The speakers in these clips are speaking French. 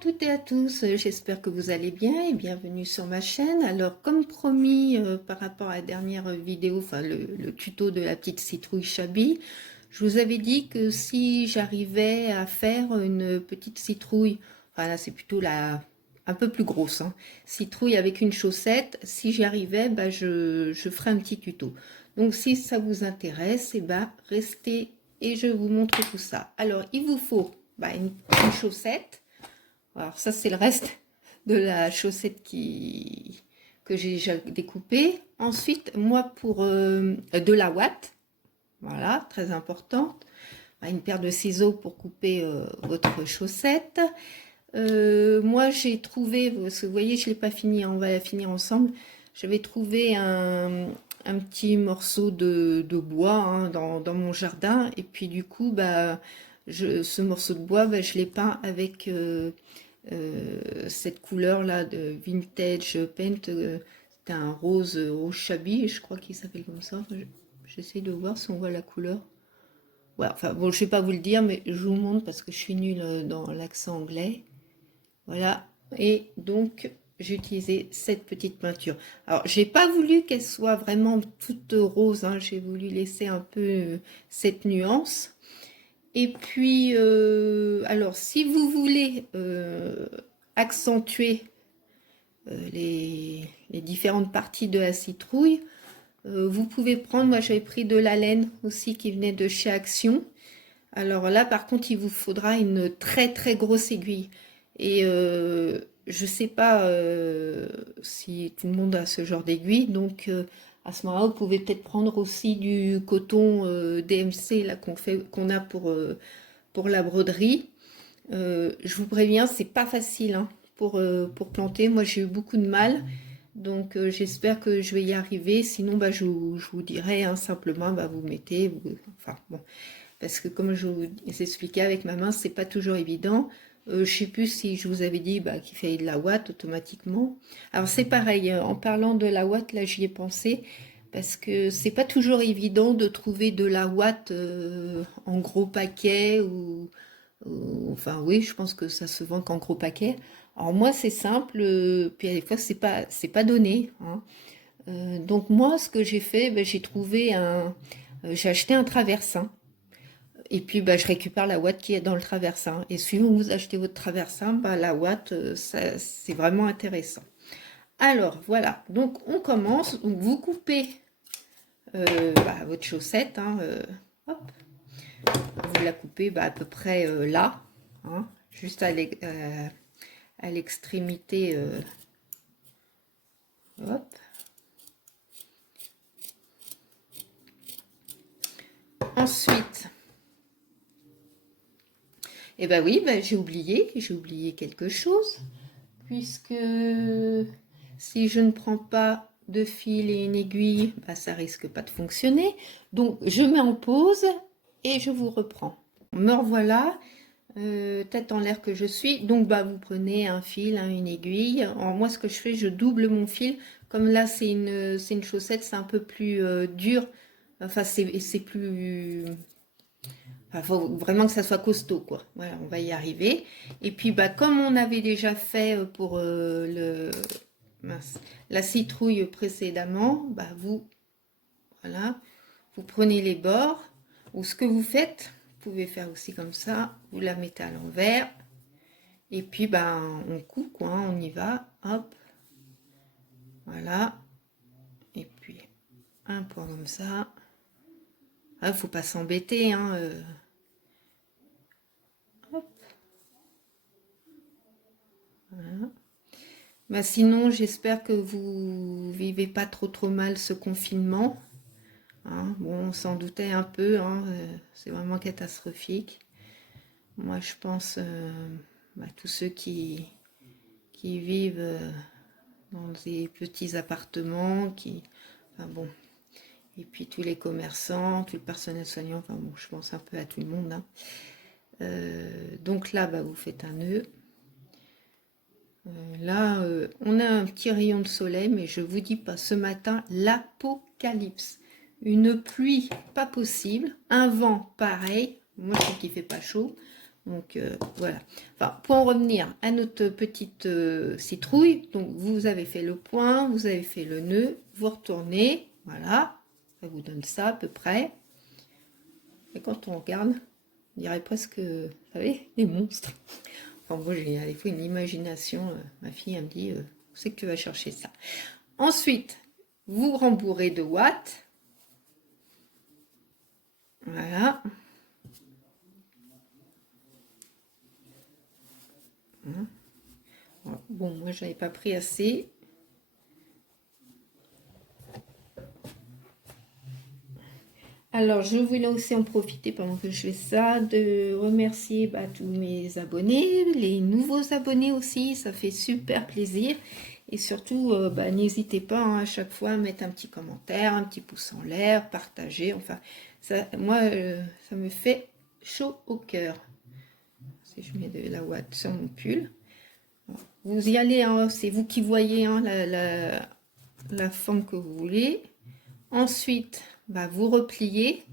toutes et à tous, j'espère que vous allez bien et bienvenue sur ma chaîne. Alors comme promis par rapport à la dernière vidéo, enfin le tuto de la petite citrouille Chabi, je vous avais dit que si j'arrivais à faire une petite citrouille, enfin là c'est plutôt un peu plus grosse, hein, citrouille avec une chaussette, si j'y arrivais, bah, je ferai un petit tuto. Donc si ça vous intéresse, et bah, restez et je vous montre tout ça. Alors il vous faut bah, une chaussette. Alors ça c'est le reste de la chaussette que j'ai déjà découpée. Ensuite moi pour de la ouate, voilà, très importante. Une paire de ciseaux pour couper votre chaussette. Moi j'ai trouvé, parce que vous voyez je l'ai pas fini, on va la finir ensemble. J'avais trouvé un petit morceau de bois hein, dans mon jardin et puis du coup bah ce morceau de bois bah, je l'ai peint avec cette couleur là de vintage paint. C'est un rose Chabi, je crois qu'il s'appelle comme ça. J'essaie de voir si on voit la couleur. Ouais, enfin bon, je vais pas vous le dire, mais je vous montre parce que je suis nulle dans l'accent anglais. Voilà, et donc j'ai utilisé cette petite peinture. Alors j'ai pas voulu qu'elle soit vraiment toute rose, hein. J'ai voulu laisser un peu cette nuance. Et puis alors si vous voulez accentuer les différentes parties de la citrouille, vous pouvez prendre, moi j'avais pris de la laine aussi qui venait de chez Action. Alors là par contre il vous faudra une très grosse aiguille. Et je sais pas si tout le monde a ce genre d'aiguille, donc à ce moment-là vous pouvez peut-être prendre aussi du coton DMC là qu'on a pour la broderie. Je vous préviens, c'est pas facile hein, pour planter. Moi j'ai eu beaucoup de mal. Donc j'espère que je vais y arriver. Sinon bah, je vous dirai hein, simplement bah, vous mettez. Enfin bon. Parce que comme je vous expliquais avec ma main, c'est pas toujours évident. Je sais plus si je vous avais dit bah, qu'il fallait de la ouate automatiquement. Alors c'est pareil, en parlant de la ouate, là j'y ai pensé. Parce que c'est pas toujours évident de trouver de la ouate en gros paquet enfin oui, je pense que ça se vend qu'en gros paquet. Alors moi c'est simple, puis des fois c'est pas donné. Hein. Donc moi ce que j'ai fait, ben, j'ai trouvé j'ai acheté un traversin. Et puis bah, je récupère la ouate qui est dans le traversin. Et suivant que vous achetez votre traversin, bah, la ouate, c'est vraiment intéressant. Alors voilà, donc on commence. Donc, vous coupez bah, votre chaussette. Hein, hop. Vous la coupez bah, à peu près là, hein, juste à l'extrémité. Hop. Ensuite, et ben oui, bah, j'ai oublié quelque chose, puisque si je ne prends pas de fil et une aiguille, bah, ça risque pas de fonctionner. Donc je mets en pause et je vous reprends. Me revoilà, tête en l'air que je suis. Donc bah vous prenez un fil, hein, une aiguille. Alors, moi ce que je fais, je double mon fil. Comme là c'est une chaussette, c'est un peu plus dur. Enfin c'est plus... Enfin, faut vraiment que ça soit costaud, quoi. Voilà, on va y arriver. Et puis, bah, comme on avait déjà fait pour la citrouille précédemment, bah, voilà, vous prenez les bords, ou ce que vous faites, vous pouvez faire aussi comme ça, vous la mettez à l'envers, et puis, bah, on coupe, quoi, hein, on y va, hop, voilà, et puis, un point comme ça. Ah, faut pas s'embêter, hein, hop. Voilà. Bah sinon, j'espère que vous vivez pas trop mal ce confinement. Hein. Bon, on s'en doutait un peu, hein, c'est vraiment catastrophique. Moi, je pense à tous ceux qui vivent dans des petits appartements, enfin bon, et puis tous les commerçants, tout le personnel soignant, enfin bon, je pense un peu à tout le monde. Hein. Donc là, bah, vous faites un nœud. Là, on a un petit rayon de soleil, mais je vous dis pas, ce matin, l'apocalypse. Une pluie pas possible, un vent pareil, moi je trouve qu'il fait pas chaud. Donc voilà. Enfin, pour en revenir à notre petite citrouille, donc vous avez fait le point, vous avez fait le nœud, vous retournez, voilà, ça vous donne ça à peu près. Et quand on regarde, on dirait presque, vous savez, les monstres. Enfin, moi j'ai des fois une imagination, ma fille elle me dit, où c'est que tu vas chercher ça? Ensuite, vous rembourrez de watts. Voilà. Bon, moi j'avais pas pris assez. Alors, je voulais aussi en profiter pendant que je fais ça, de remercier tous mes abonnés, les nouveaux abonnés aussi, ça fait super plaisir. Et surtout, n'hésitez pas hein, à chaque fois à mettre un petit commentaire, un petit pouce en l'air, partager. Enfin, ça, moi, ça me fait chaud au cœur. Si je mets de la ouate sur mon pull. Vous y allez, hein, c'est vous qui voyez hein, la forme que vous voulez. Ensuite, vous repliez.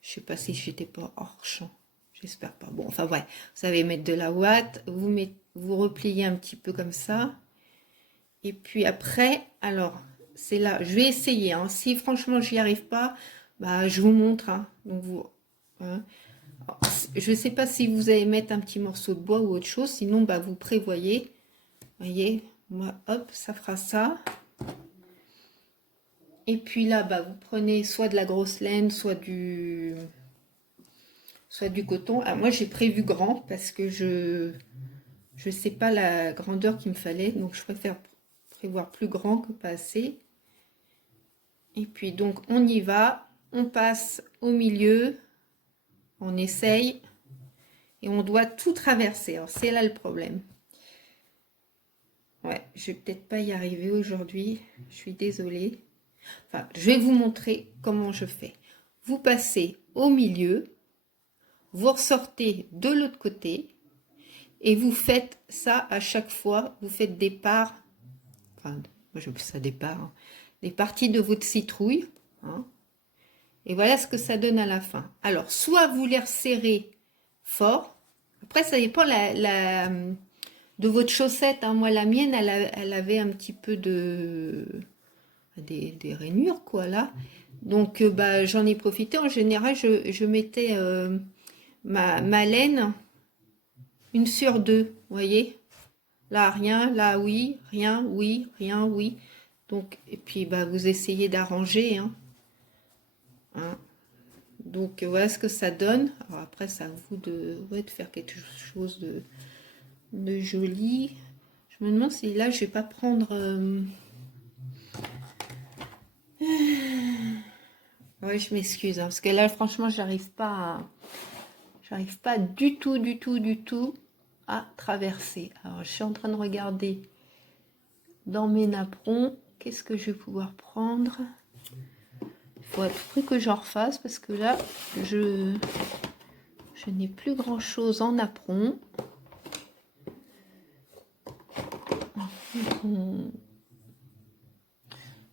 Je sais pas si j'étais pas hors champ. J'espère pas. Bon, enfin ouais, vous savez mettre de la ouate. Vous repliez un petit peu comme ça. Et puis après, alors, c'est là, je vais essayer. Hein. Si franchement j'y arrive pas, je vous montre. Hein. Donc vous, hein. Alors, je sais pas si vous allez mettre un petit morceau de bois ou autre chose. Sinon, vous prévoyez. Voyez, moi, hop, ça fera ça. Et puis là, vous prenez soit de la grosse laine, soit du coton. Ah, moi, j'ai prévu grand parce que je sais pas la grandeur qu'il me fallait. Donc, je préfère prévoir plus grand que pas assez. Et puis, donc, on y va. On passe au milieu. On essaye. Et on doit tout traverser. Alors, c'est là le problème. Ouais, je vais peut-être pas y arriver aujourd'hui. Je suis désolée. Enfin, je vais vous montrer comment je fais. Vous passez au milieu, vous ressortez de l'autre côté et vous faites ça à chaque fois. Vous faites des parts, enfin, moi je fais ça des parts, hein, des parties de votre citrouille. Hein, et voilà ce que ça donne à la fin. Alors, soit vous les resserrez fort. Après, ça dépend de votre chaussette. Hein. Moi, la mienne, elle avait un petit peu des rainures quoi là, donc j'en ai profité. En général je mettais ma laine une sur deux, vous voyez, là rien, là oui, rien, oui, rien, oui. Donc et puis vous essayez d'arranger hein. Hein. Donc voilà ce que ça donne. Alors après c'est à vous de faire quelque chose de joli. Je me demande si là je vais pas prendre ouais, je m'excuse, hein, parce que là, franchement, j'arrive pas du tout à traverser. Alors, je suis en train de regarder dans mes napperons, qu'est-ce que je vais pouvoir prendre. Il faut à tout prix que j'en refasse, parce que là, je n'ai plus grand-chose en napperon.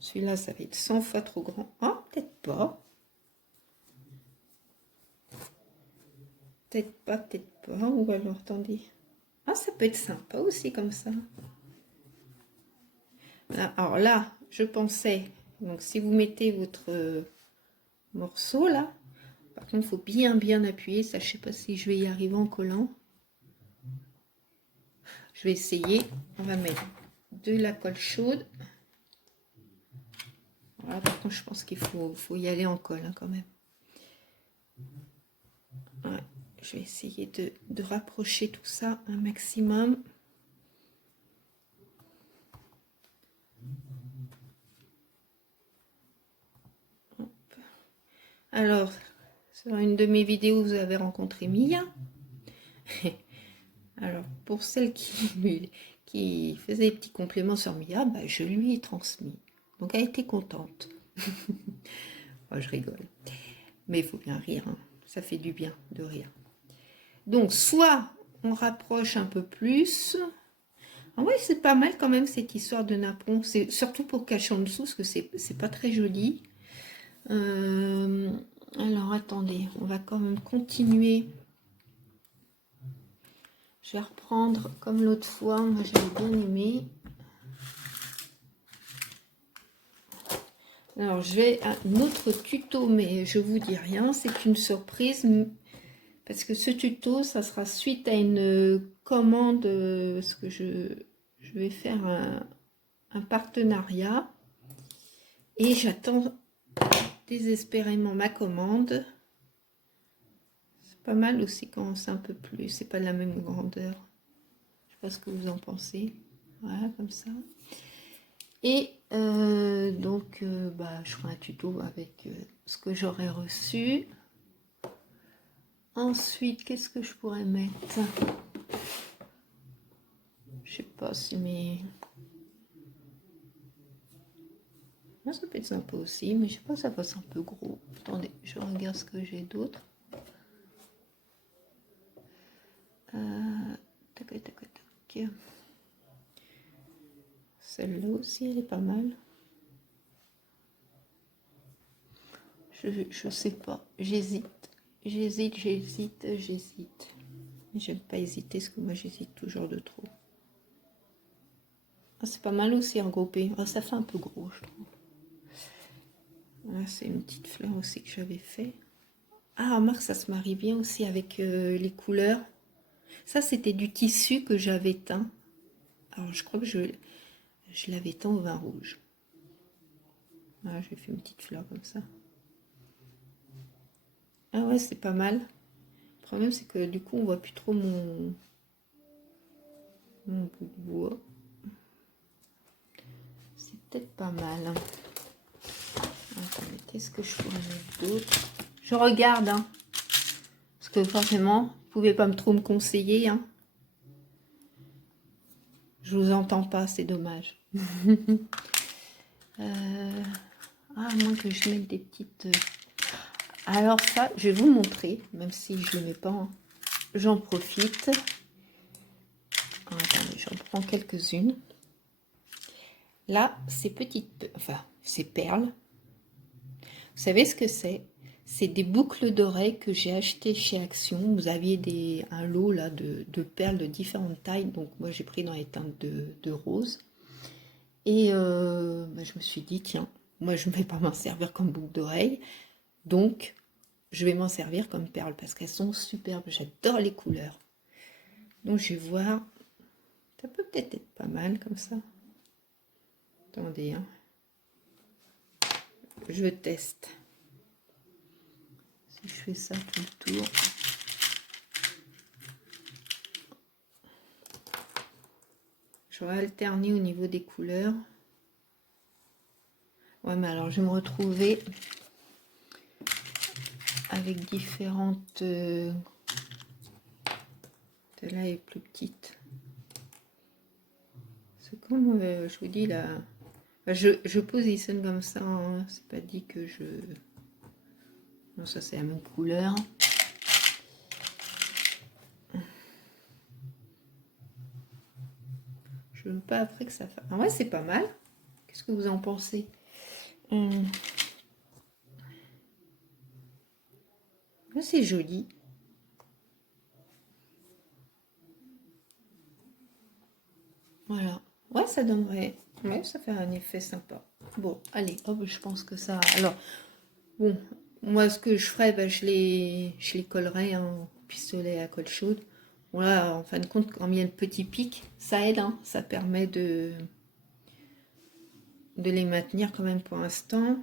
Celui-là, ça va être 100 fois trop grand. Ah, peut-être pas. Peut-être pas, peut-être pas. Ou alors, attendez. Ah, ça peut être sympa aussi comme ça. Alors là, je pensais, donc si vous mettez votre morceau là, par contre, il faut bien appuyer. Ça, je sais pas si je vais y arriver en collant. Je vais essayer. On va mettre de la colle chaude. Voilà, par contre, je pense qu'il faut y aller en colle hein, quand même. Ouais, je vais essayer de rapprocher tout ça un maximum. Hop. Alors, sur une de mes vidéos, vous avez rencontré Mia. Alors, pour celle qui faisait des petits compléments sur Mia, je lui ai transmis. Donc, elle était contente. Oh, je rigole. Mais il faut bien rire. Hein. Ça fait du bien de rire. Donc, soit on rapproche un peu plus. Ah ouais, c'est pas mal quand même cette histoire de napperon. C'est surtout pour cacher en dessous, parce que c'est pas très joli. Alors, attendez. On va quand même continuer Je vais reprendre comme l'autre fois, moi j'avais bien aimé. Alors j'ai un autre tuto, mais je vous dis rien, c'est une surprise. Parce que ce tuto, ça sera suite à une commande, parce que je vais faire un partenariat. Et j'attends désespérément ma commande. C'est pas mal aussi quand c'est un peu plus, c'est pas de la même grandeur. Je sais pas ce que vous en pensez. Voilà, comme ça. Et donc, je ferai un tuto avec ce que j'aurais reçu. Ensuite, qu'est-ce que je pourrais mettre? Je sais pas si mes... Ça peut être sympa aussi, mais je sais pas, ça passe un peu gros. Attendez, je regarde ce que j'ai d'autre. Tac, tac, tac. Celle-là aussi, elle est pas mal. Je sais pas, j'hésite. J'hésite. Mais j'aime pas hésiter, parce que moi j'hésite toujours de trop. Ah, c'est pas mal aussi regroupé. Ah, ça fait un peu gros, je trouve. Là, c'est une petite fleur aussi que j'avais fait. Ah, remarque, ça se marie bien aussi avec les couleurs. Ça, c'était du tissu que j'avais teint. Alors, je crois que je l'avais teint au vin rouge. Voilà, j'ai fait une petite fleur comme ça. Ah ouais, c'est pas mal. Le problème, c'est que du coup, on voit plus trop mon bout de bois. C'est peut-être pas mal. Attendez, qu'est-ce que je pourrais mettre d'autre? Je regarde, hein. Parce que forcément, vous pouvez pas trop me conseiller, hein. Je vous entends pas, c'est dommage. À moins que je mette des petites... Alors ça, je vais vous montrer, même si je ne le mets pas, hein. J'en profite. Attendez, j'en prends quelques-unes. Là, ces petites... Enfin, ces perles. Vous savez ce que c'est? C'est des boucles d'oreilles que j'ai achetées chez Action. Vous aviez un lot là de perles de différentes tailles. Donc moi, j'ai pris dans les teintes de rose. Et je me suis dit, tiens, moi, je ne vais pas m'en servir comme boucle d'oreille. Donc, je vais m'en servir comme perles parce qu'elles sont superbes. J'adore les couleurs. Donc, je vais voir. Ça peut peut-être être pas mal comme ça. Attendez, hein. Je teste. Si je fais ça tout le tour. Je vais alterner au niveau des couleurs. Ouais, mais alors je vais me retrouver avec différentes... Celle-là est plus petite. C'est comme je vous dis là. Je positionne comme ça. Hein. C'est pas dit que je... Non, ça c'est la même couleur. Je veux pas après que ça fasse... Ah ouais, c'est pas mal. Qu'est-ce que vous en pensez? C'est joli. Voilà. Ouais, ça donnerait... Ouais, ça fait un effet sympa. Bon, allez, hop, je pense que ça... Alors, bon, moi, ce que je ferais, je les collerais hein, au pistolet à colle chaude. Bon, là, en fin de compte, quand il y a de petits pics, ça aide, hein, ça permet de les maintenir quand même pour l'instant.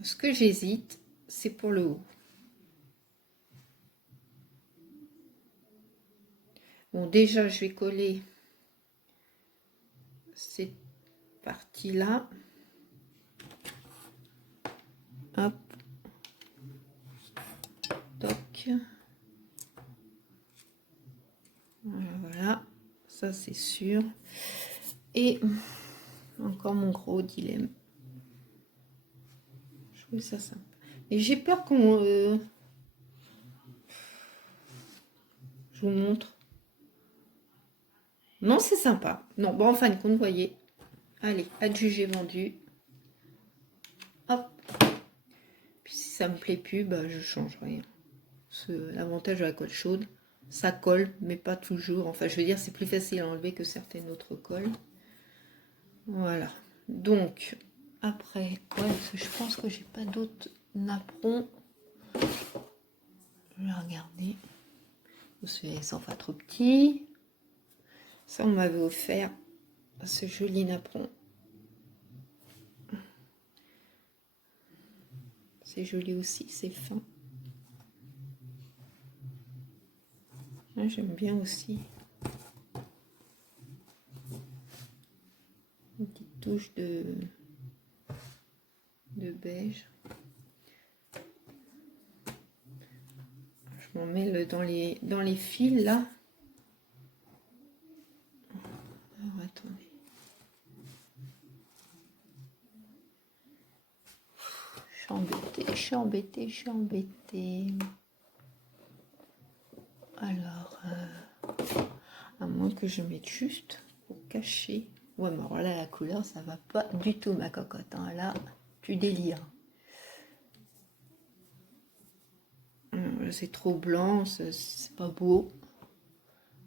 Ce que j'hésite, c'est pour le haut. Bon, déjà, je vais coller cette partie-là. Hop. Toc. Voilà. Ça, c'est sûr. Et encore mon gros dilemme. Je trouve ça sympa. Et j'ai peur qu'on... Je vous montre. Non, c'est sympa. Non, bon, en fin de compte, vous voyez. Allez, adjugé vendu. Hop. Puis si ça me plaît plus, je change rien. L'avantage de la colle chaude, ça colle, mais pas toujours. Enfin, je veux dire, c'est plus facile à enlever que certaines autres colles. Voilà. Donc, après, ouais, je pense que j'ai pas d'autres napperons. Je vais regarder. Ils sont pas trop petits. Ça, on m'avait offert ce joli napperon. C'est joli aussi, c'est fin. J'aime bien aussi. Une petite touche de beige. Je m'en mets dans les fils là. Alors, attendez. Je suis embêtée. Alors, à moins que je mette juste pour cacher. Ouais, mais alors là, la couleur, ça va pas du tout, ma cocotte. Hein. Là, tu délires. C'est trop blanc, c'est pas beau.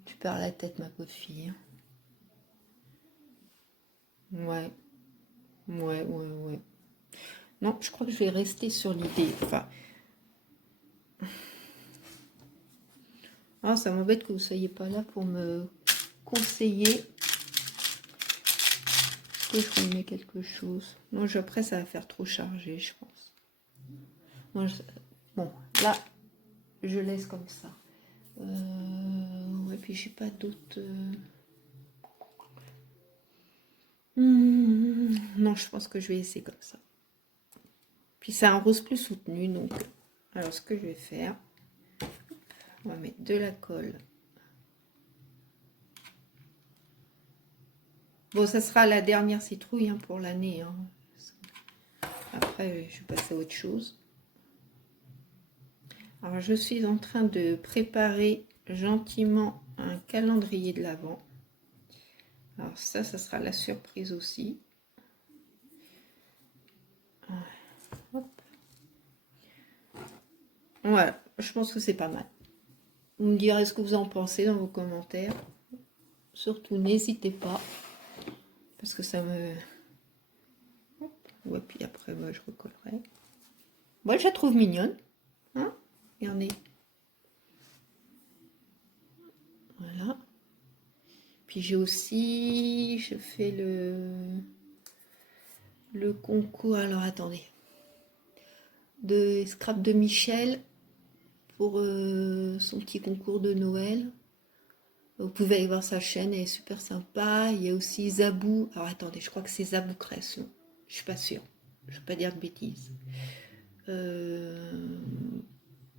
Tu perds la tête, ma pauvre fille. Ouais. Non, je crois que je vais rester sur l'idée. Enfin. Ah, ça m'embête que vous ne soyez pas là pour me conseiller. Que je remets quelque chose. Non, après, ça va faire trop chargé, je pense. Non, bon, là, je laisse comme ça. Ouais, puis j'ai pas d'autres. Non, je pense que je vais laisser comme ça. Puis c'est un rose plus soutenu, donc. Alors, ce que je vais faire, on va mettre de la colle. Bon, ça sera la dernière citrouille hein, pour l'année. Hein. Après, je vais passer à autre chose. Alors, je suis en train de préparer gentiment un calendrier de l'Avent. Alors ça sera la surprise aussi. Hop. Voilà, je pense que c'est pas mal. Vous me direz ce que vous en pensez dans vos commentaires. Surtout, n'hésitez pas. Parce que ça me... Ouais, puis après, moi, je recollerai. Moi, je la trouve mignonne. Hein? Regardez. Voilà. Puis j'ai aussi... Je fais le concours... Alors, attendez. De scrap de Michel pour son petit concours de Noël. Vous pouvez aller voir sa chaîne, elle est super sympa. Il y a aussi Zabou. Alors attendez, je crois que c'est Zabou Création. Je suis pas sûre. Je ne veux pas dire de bêtises.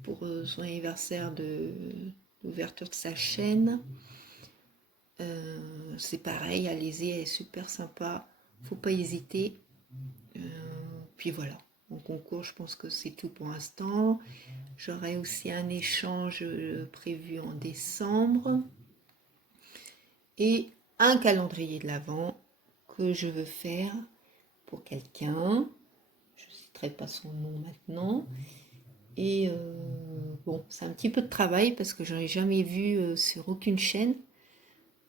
Pour son anniversaire d'ouverture de sa chaîne. C'est pareil, allez-y, elle est super sympa. Faut pas hésiter. Puis voilà. Mon concours, je pense que c'est tout pour l'instant. J'aurai aussi un échange prévu en décembre. Et un calendrier de l'Avent que je veux faire pour quelqu'un. Je ne citerai pas son nom maintenant. Et bon, c'est un petit peu de travail parce que je n'en ai jamais vu sur aucune chaîne.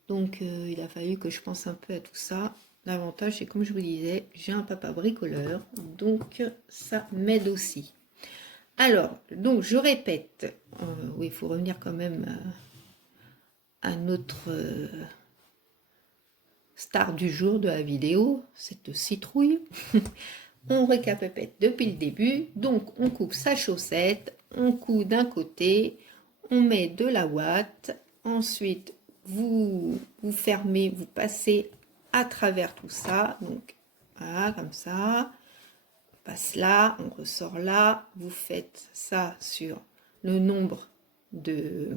Donc il a fallu que je pense un peu à tout ça. L'avantage, c'est comme je vous disais, j'ai un papa bricoleur. Donc ça m'aide aussi. Alors, donc je répète. Oui, il faut revenir quand même à notre... star du jour de la vidéo, cette citrouille. On récapitule depuis le début. Donc, on coupe sa chaussette, on coud d'un côté, on met de la ouate. Ensuite, vous fermez, vous passez à travers tout ça. Donc, voilà, comme ça. On passe là, on ressort là. Vous faites ça sur le nombre de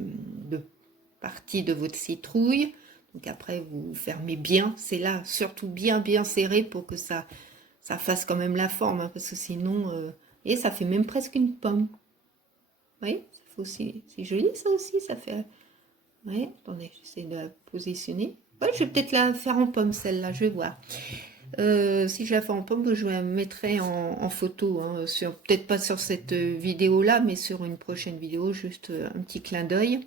parties de votre citrouille. Donc après, vous fermez bien. C'est là, surtout bien serré pour que ça fasse quand même la forme. Hein, parce que sinon... et ça fait même presque une pomme. Vous voyez, ça fait aussi... C'est joli ça aussi, ça fait... Ouais, attendez, j'essaie de la positionner. Ouais, je vais peut-être la faire en pomme celle-là, je vais voir. Si je la fais en pomme, je la mettrai en photo. Hein, peut-être pas sur cette vidéo-là, mais sur une prochaine vidéo, juste un petit clin d'œil.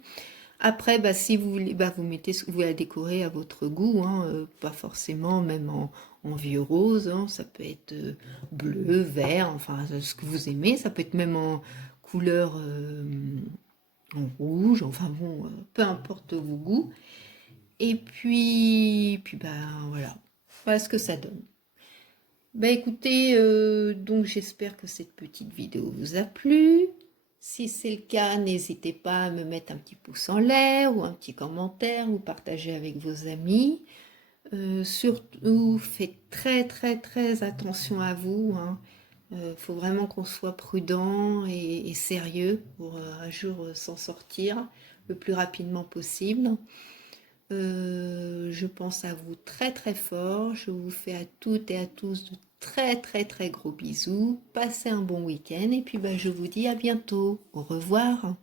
Après, bah, si vous voulez, bah, vous la décorez à votre goût, hein, pas forcément même en vieux rose, hein, ça peut être bleu, vert, enfin ce que vous aimez, ça peut être même en couleur en rouge, enfin bon, peu importe vos goûts. Et puis bah voilà ce que ça donne. Bah écoutez, donc j'espère que cette petite vidéo vous a plu. Si c'est le cas, n'hésitez pas à me mettre un petit pouce en l'air ou un petit commentaire ou partager avec vos amis. Surtout, faites très très très attention à vous, hein. Faut vraiment qu'on soit prudent et sérieux pour un jour s'en sortir le plus rapidement possible. Je pense à vous très très fort. Je vous fais à toutes et à tous de très très très gros bisous. Passez un bon week-end et puis bah, je vous dis à bientôt. Au revoir.